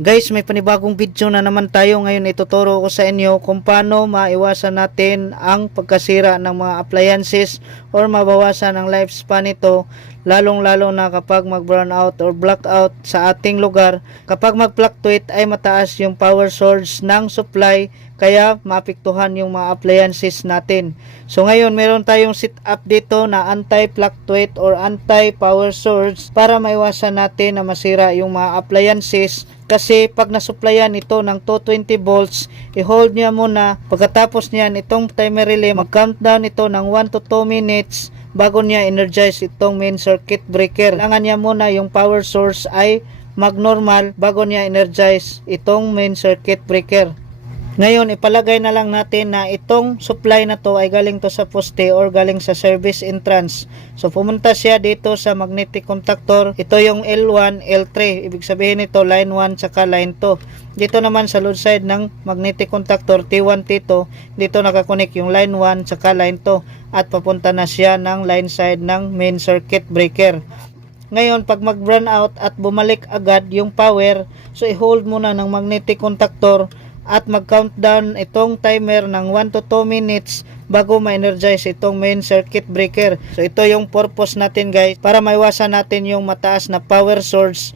Guys, may panibagong video na naman tayo. Ngayon ituturo ko sa inyo kung paano maiwasan natin ang pagkasira ng mga appliances or mabawasan ang lifespan nito, lalong-lalo na kapag mag-brownout or blackout sa ating lugar. Kapag mag-fluctuate ay mataas yung power source ng supply, kaya maapektuhan yung mga appliances natin. So ngayon meron tayong setup dito na anti-fluctuate or anti-power source para maiwasan natin na masira yung mga appliances. Kasi pag nasupplyan ito ng 220 volts, i-hold niya muna. Pagkatapos niyan, itong timer relay, mag-countdown ito ng 1 to 2 minutes bago niya energize itong main circuit breaker. Kailangan niya muna yung power source ay mag-normal bago niya energize itong main circuit breaker. Ngayon, ipalagay na lang natin na itong supply na to ay galing to sa poste or galing sa service entrance. So, pumunta siya dito sa magnetic contactor. Ito yung L1, L3. Ibig sabihin nito, line 1 tsaka line 2. Dito naman sa load side ng magnetic contactor, T1, T2. Dito nakakonek yung line 1 tsaka line 2. At papunta na siya ng line side ng main circuit breaker. Ngayon, pag mag-burn out at bumalik agad yung power, so i-hold muna ng magnetic contactor at mag-countdown itong timer ng 1 to 2 minutes bago ma-energize itong main circuit breaker. So ito yung purpose natin guys, para maiwasan natin yung mataas na power source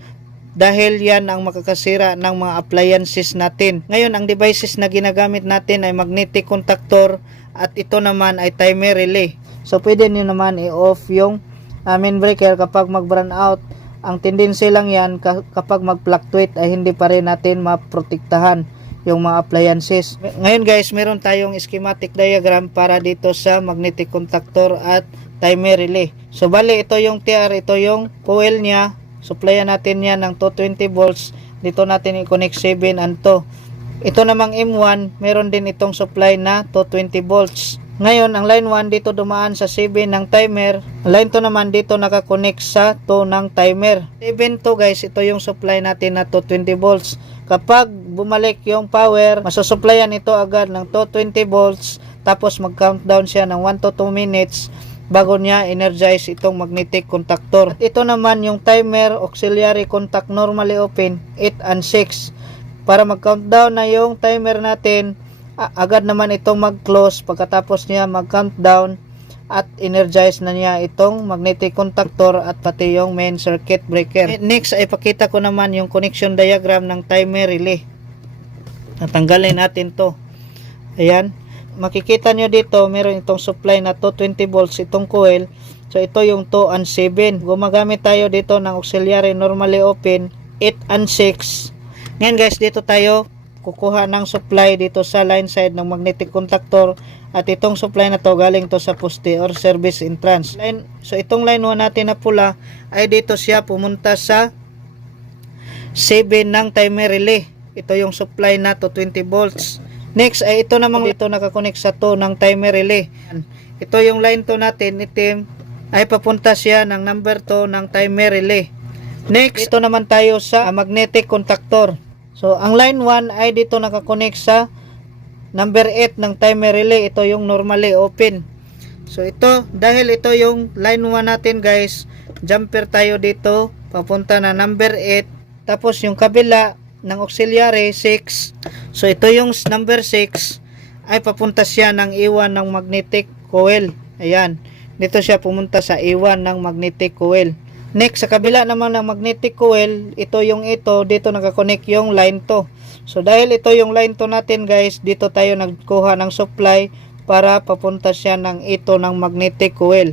dahil yan ang makakasira ng mga appliances natin. Ngayon, ang devices na ginagamit natin ay magnetic contactor at ito naman ay timer relay. So pwede nyo naman i-off yung main breaker kapag mag-burn out. Ang tendency lang yan kapag mag-fluctuate ay hindi pa rin natin maprotektahan yung mga appliances. Ngayon guys, meron tayong schematic diagram para dito sa magnetic contactor at timer relay. So bali, ito yung TR, ito yung coil niya. Supplyan natin yan ng 220 volts. Dito natin i-connect 7 and 2. Ito namang M1, meron din itong supply na 220 volts. Ngayon, ang line 1 dito dumaan sa 7 ng timer. Line 2 naman dito nakakonect sa 2 ng timer. 7 to guys, ito yung supply natin na 220 volts. Kapag bumalik yung power, masusupplyan ito agad ng 220 volts. Tapos mag-countdown siya ng 1 to 2 minutes bago niya energize itong magnetic contactor. At ito naman yung timer auxiliary contact normally open 8 and 6. Para mag-countdown na yung timer natin, agad naman itong mag-close pagkatapos niya mag-countdown at energize na niya itong magnetic contactor at pati yung main circuit breaker. Next ay pakita ko naman yung connection diagram ng timer relay. Natanggalin natin to. Ayan. Makikita nyo dito, meron itong supply na 220 volts itong coil. So ito yung 2 and 7. Gumagamit tayo dito ng auxiliary normally open 8 and 6. Ngayon guys, dito tayo kukuha ng supply dito sa line side ng magnetic contactor at itong supply na to galing to sa poste or service entrance. So itong line 1 natin na pula ay dito siya pumunta sa 7 ng timer relay. Ito yung supply na to 20 volts. Next ay ito namang dito nakakonect sa 2 ng timer relay. Ito yung line 2 natin, itim, ay papunta siya ng number 2 ng timer relay. Next, ito naman tayo sa magnetic contactor. So, ang line 1 ay dito nakakonect sa number 8 ng timer relay. Ito yung normally open. So, ito, dahil ito yung line 1 natin guys, jumper tayo dito, papunta na number 8. Tapos, yung kabila ng auxiliary 6. So, ito yung number 6 ay papunta siya ng E1 ng magnetic coil. Ayan. Dito siya pumunta sa E1 ng magnetic coil. Next, sa kabila naman ng magnetic coil, ito yung ito, dito nakakonect yung line 2. So dahil ito yung line 2 natin guys, dito tayo nagkuha ng supply para papunta siya ng ito ng magnetic coil.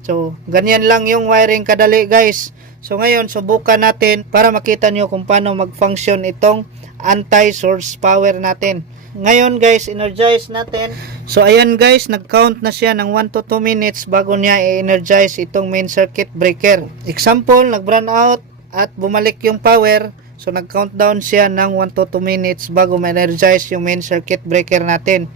So ganyan lang yung wiring kadali guys. So ngayon, subukan natin para makita nyo kung paano mag-function itong anti-source power natin. Ngayon guys, energize natin. So ayan guys, nag-count na siya ng 1 to 2 minutes bago niya i-energize itong main circuit breaker. Example, nag-burn out at bumalik yung power. So nag-countdown siya ng 1 to 2 minutes bago ma-energize yung main circuit breaker natin.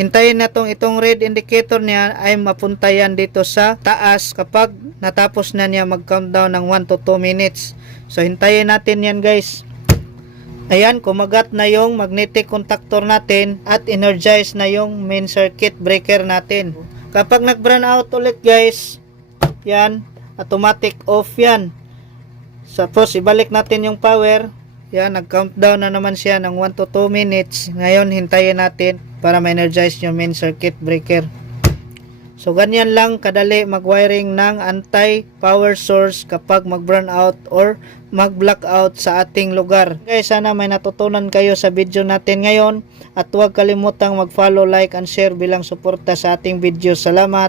Hintayin na itong red indicator niya ay mapunta yan dito sa taas kapag natapos na niya mag-countdown ng 1 to 2 minutes. So hintayin natin yan guys. Ayan, kumagat na yung magnetic contactor natin at energize na yung main circuit breaker natin. Kapag nag-burn out ulit guys, yan, automatic off yan. Tapos ibalik natin yung power. Yan, nag-countdown na naman siya ng 1 to 2 minutes. Ngayon, hintayin natin para ma-energize yung main circuit breaker. So, ganyan lang kadali mag-wiring ng anti-power source kapag mag-burn out or mag-blackout sa ating lugar. Okay, sana may natutunan kayo sa video natin ngayon at huwag kalimutang mag-follow, like, and share bilang suporta sa ating video. Salamat!